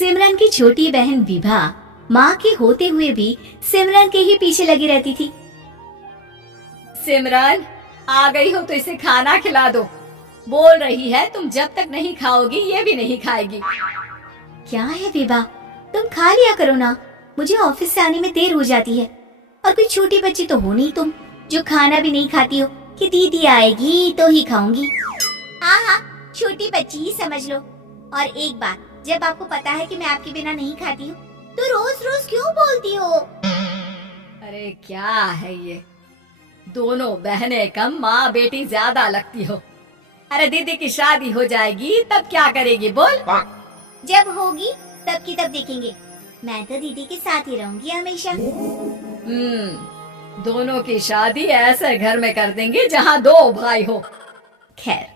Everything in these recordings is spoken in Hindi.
सिमरन की छोटी बहन विभा माँ के होते हुए भी सिमरन के ही पीछे लगी रहती थी। सिमरन, आ गई हो तो इसे खाना खिला दो। बोल रही है तुम जब तक नहीं खाओगी ये भी नहीं खाएगी। क्या है विभा, तुम खा लिया करो ना, मुझे ऑफिस से आने में देर हो जाती है। और कोई छोटी बच्ची तो हो नहीं तुम जो खाना भी नहीं खाती हो कि दीदी आएगी तो ही खाऊंगी। हाँ, छोटी बच्ची ही समझ लो। और एक बात, जब आपको पता है कि मैं आपके बिना नहीं खाती हूँ तो रोज रोज क्यों बोलती हो? अरे क्या है ये, दोनों बहनें कम माँ बेटी ज्यादा लगती हो। अरे दीदी की शादी हो जाएगी तब क्या करेगी बोल? जब होगी तब की तब देखेंगे। मैं तो दीदी के साथ ही रहूंगी हमेशा। दोनों की शादी ऐसे घर में कर देंगे जहाँ दो भाई हो। खैर,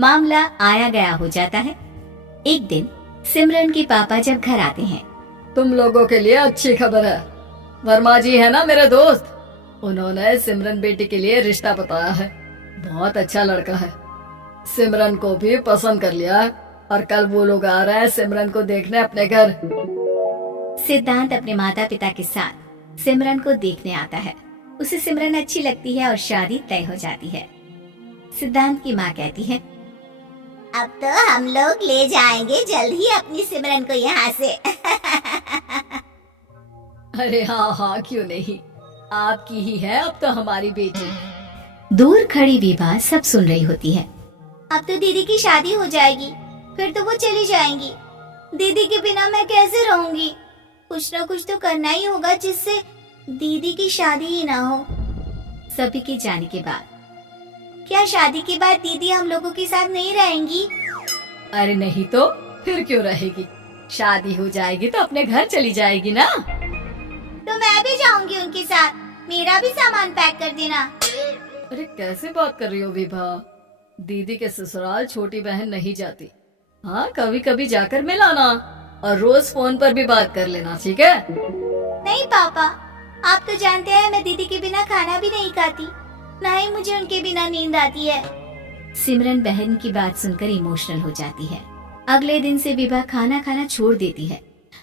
मामला आया गया हो जाता है। एक दिन सिमरन के पापा जब घर आते हैं, तुम लोगों के लिए अच्छी खबर है। वर्मा जी है ना मेरे दोस्त, उन्होंने सिमरन बेटी के लिए रिश्ता बताया है। बहुत अच्छा लड़का है, सिमरन को भी पसंद कर लिया है और कल वो लोग आ रहे हैं सिमरन को देखने अपने घर। सिद्धांत अपने माता पिता के साथ सिमरन को देखने आता है। उसे सिमरन अच्छी लगती है और शादी तय हो जाती है। सिद्धांत की माँ कहती है, अब तो हम लोग ले जाएंगे जल्द ही अपनी सिमरन को यहाँ से। अरे हाँ, क्यों नहीं, आपकी ही है अब तो हमारी बेटी। दूर खड़ी विभा सब सुन रही होती है। अब तो दीदी की शादी हो जाएगी, फिर तो वो चली जाएंगी। दीदी के बिना मैं कैसे रहूंगी? कुछ ना कुछ तो करना ही होगा जिससे दीदी की शादी ही ना हो। सभी के जाने के बाद क्या शादी के बाद दीदी हम लोगों के साथ नहीं रहेंगी? अरे नहीं तो फिर क्यों रहेगी, शादी हो जाएगी तो अपने घर चली जाएगी ना। तो मैं भी जाऊंगी उनके साथ, मेरा भी सामान पैक कर देना। अरे कैसे बात कर रही हो विभा, दीदी के ससुराल छोटी बहन नहीं जाती। हाँ, कभी कभी जाकर मिलाना और रोज फोन पर भी बात कर लेना, ठीक है? नहीं पापा, आप तो जानते हैं मैं दीदी के बिना खाना भी नहीं खाती, ना ही मुझे उनके बिना नींद आती है। सिमरन बहन की बात सुनकर इमोशनल हो जाती है। अगले दिन से विभा खाना खाना छोड़ देती है।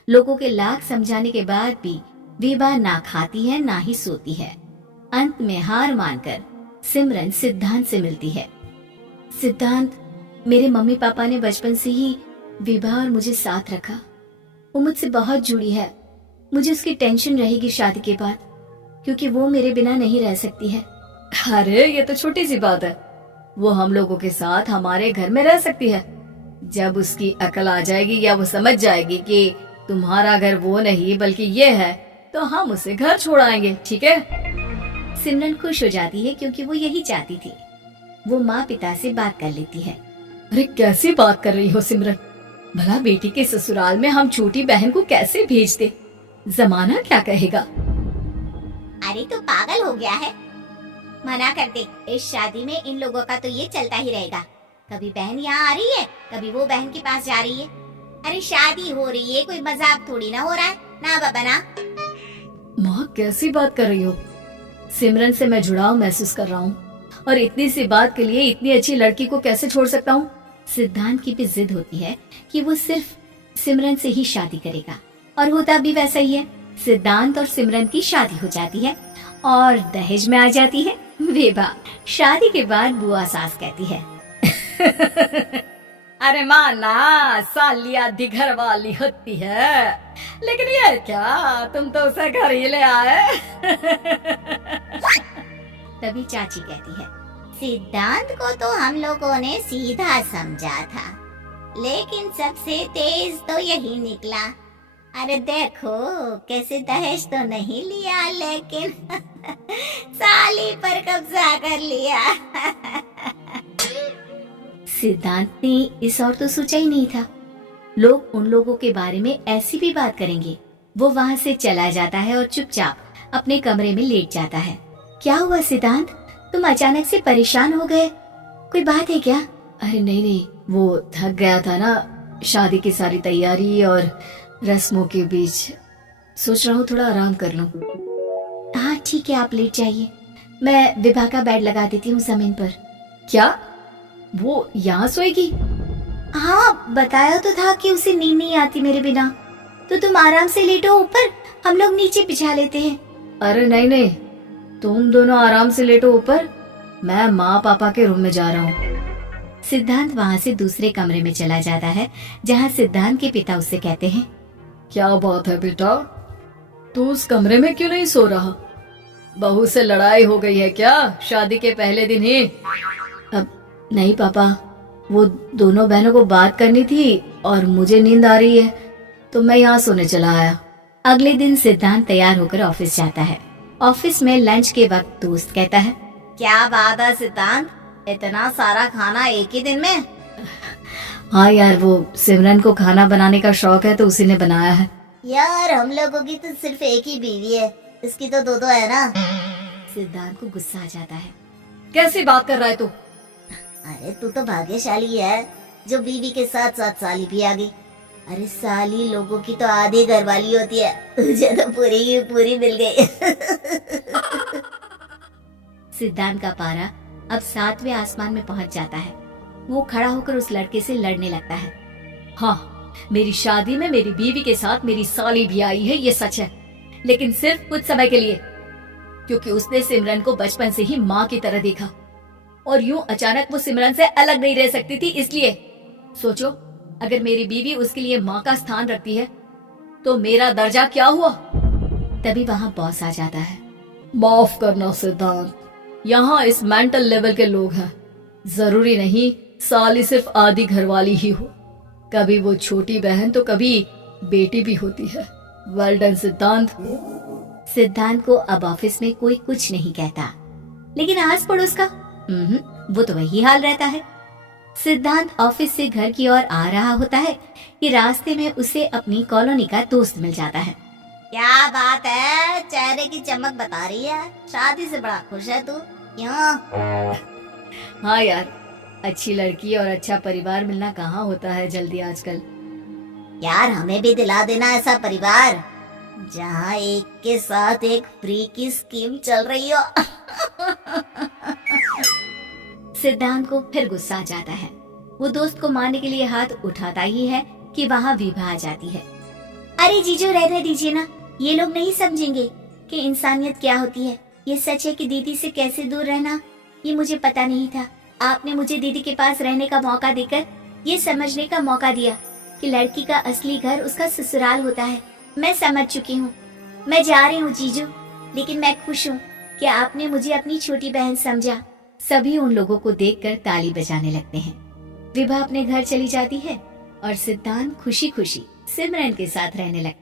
लोगों के लाख समझाने के बाद भी विभा ना खाती है ना ही सोती है। अंत में हार मानकर सिमरन सिद्धांत से मिलती है। सिद्धांत, मेरे मम्मी पापा ने बचपन से ही विभा और मुझे साथ रखा। वो मुझसे बहुत जुड़ी है। मुझे उसकी टेंशन रहेगी शादी के बाद, क्योंकि वो मेरे बिना नहीं रह सकती है। अरे ये तो छोटी सी बात है, वो हम लोगों के साथ हमारे घर में रह सकती है। जब उसकी अकल आ जाएगी या वो समझ जाएगी कि तुम्हारा घर वो नहीं बल्कि ये है, तो हम उसे घर छोड़ाएंगे, ठीक है? सिमरन खुश हो जाती है क्योंकि वो यही चाहती थी। वो माँ पिता से बात कर लेती है। अरे कैसी बात कर रही हो सिमरन, भला बेटी के ससुराल में हम छोटी बहन को कैसे भेज दे? जमाना क्या कहेगा? अरे तो पागल हो गया है, मना कर दे। इस शादी में इन लोगों का तो ये चलता ही रहेगा, कभी बहन यहाँ आ रही है, कभी वो बहन के पास जा रही है। अरे शादी हो रही है, कोई मजाक थोड़ी ना हो रहा है ना बाबा ना। माँ कैसी बात कर रही हो? सिमरन से मैं जुड़ाव महसूस कर रहा हूँ और इतनी सी बात के लिए इतनी अच्छी लड़की को कैसे छोड़ सकता हूँ? सिद्धांत की भी जिद होती है कि वो सिर्फ सिमरन से ही शादी करेगा, और होता भी वैसा ही है। सिद्धांत और सिमरन की शादी हो जाती है और दहेज में आ जाती है विभा। शादी के बाद बुआ सास कहती है, अरे माँ ना, साली आधी घर वाली होती है, लेकिन ये क्या, तुम तो उसे घर ही ले आए। तभी चाची कहती है, सिद्धांत को तो हम लोगों ने सीधा समझा था, लेकिन सबसे तेज तो यही निकला। अरे देखो कैसे दहेज तो नहीं लिया, लेकिन साली पर कब्जा कर लिया। सिद्धांत ने इस और तो सोचा ही नहीं था, लोग उन लोगों के बारे में ऐसी भी बात करेंगे। वो वहाँ से चला जाता है और चुपचाप अपने कमरे में लेट जाता है। क्या हुआ सिद्धांत, तुम अचानक से परेशान हो गए, कोई बात है क्या? अरे नहीं, वो थक गया था ना, शादी की सारी तैयारी और रस्मों के बीच सोच रहा हूँ थोड़ा आराम कर लूं। हाँ ठीक है, आप लेट जाइए, मैं विभा का बेड लगा देती हूँ जमीन पर। क्या वो यहाँ सोएगी? हाँ, बताया तो था कि उसे नींद नहीं आती मेरे बिना। तो तुम आराम से लेटो ऊपर, हम लोग नीचे बिछा लेते हैं। अरे नहीं नहीं, तुम दोनों आराम से लेटो ऊपर, मैं माँ पापा के रूम में जा रहा हूँ। सिद्धांत वहाँ से दूसरे कमरे में चला जाता है, जहाँ सिद्धांत के पिता उससे कहते हैं, क्या बात है बेटा, तू उस कमरे में क्यों नहीं सो रहा? बहू से लड़ाई हो गई है क्या शादी के पहले दिन ही? अब नहीं पापा, वो दोनों बहनों को बात करनी थी और मुझे नींद आ रही है, तो मैं यहाँ सोने चला आया। अगले दिन सिद्धांत तैयार होकर ऑफिस जाता है। ऑफिस में लंच के वक्त दोस्त कहता है, क्या बात है सिद्धांत, इतना सारा खाना एक ही दिन में? हाँ यार, वो सिमरन को खाना बनाने का शौक है तो उसी ने बनाया है। यार हम लोगों की तो सिर्फ एक ही बीवी है, इसकी तो दो है ना। सिद्धांत को गुस्सा आ जाता है। कैसी बात कर रहा है तू? अरे तू तो भाग्यशाली है जो बीवी के साथ साथ साली भी आ गई। अरे साली लोगों की तो आधी घरवाली होती है, तुझे तो पूरी की पूरी मिल गई। सिद्धांत का पारा अब 7वें आसमान में पहुंच जाता है। वो खड़ा होकर उस लड़के से लड़ने लगता है। हाँ, मेरी शादी में मेरी बीवी के साथ मेरी साली भी आई है, ये सच है, लेकिन सिर्फ कुछ समय के लिए, क्योंकि उसने सिमरन को बचपन से ही माँ की तरह देखा और यूं अचानक वो सिमरन से अलग नहीं रह सकती थी। इसलिए सोचो, अगर मेरी बीवी उसके लिए माँ का स्थान रखती है तो मेरा दर्जा क्या हुआ? तभी वहाँ बॉस आ जाता है। माफ करना सिद्धांत, यहाँ इस मेंटल लेवल के लोग हैं, जरूरी नहीं साली सिर्फ आधी घरवाली ही हो, कभी वो छोटी बहन तो कभी बेटी भी होती है। वेल डन सिद्धांत। सिद्धांत को अब ऑफिस में कोई कुछ नहीं कहता, लेकिन आस पड़ोस का वो तो वही हाल रहता है। सिद्धांत ऑफिस से घर की ओर आ रहा होता है कि रास्ते में उसे अपनी कॉलोनी का दोस्त मिल जाता है। क्या बात है, चेहरे की चमक बता रही है, शादी से बड़ा खुश है तू, क्यों? हाँ यार, अच्छी लड़की और अच्छा परिवार मिलना कहाँ होता है जल्दी आजकल। यार हमें भी दिला देना ऐसा परिवार जहाँ एक के साथ एक फ्री की स्कीम चल रही हो। सिद्धांत को फिर गुस्सा आ जाता है। वो दोस्त को मारने के लिए हाथ उठाता ही है कि वहाँ विभा आ जाती है। अरे जीजू रहने दीजिए ना, ये लोग नहीं समझेंगे कि इंसानियत क्या होती है। ये सच है कि दीदी से कैसे दूर रहना ये मुझे पता नहीं था। आपने मुझे दीदी के पास रहने का मौका देकर ये समझने का मौका दिया कि लड़की का असली घर उसका ससुराल होता है। मैं समझ चुकी हूँ, मैं जा रही हूँ जीजू, लेकिन मैं खुश हूँ कि आपने मुझे अपनी छोटी बहन समझा। सभी उन लोगों को देखकर ताली बजाने लगते हैं। विभा अपने घर चली जाती है और सिद्धांत खुशी खुशी सिमरन के साथ रहने लगता है।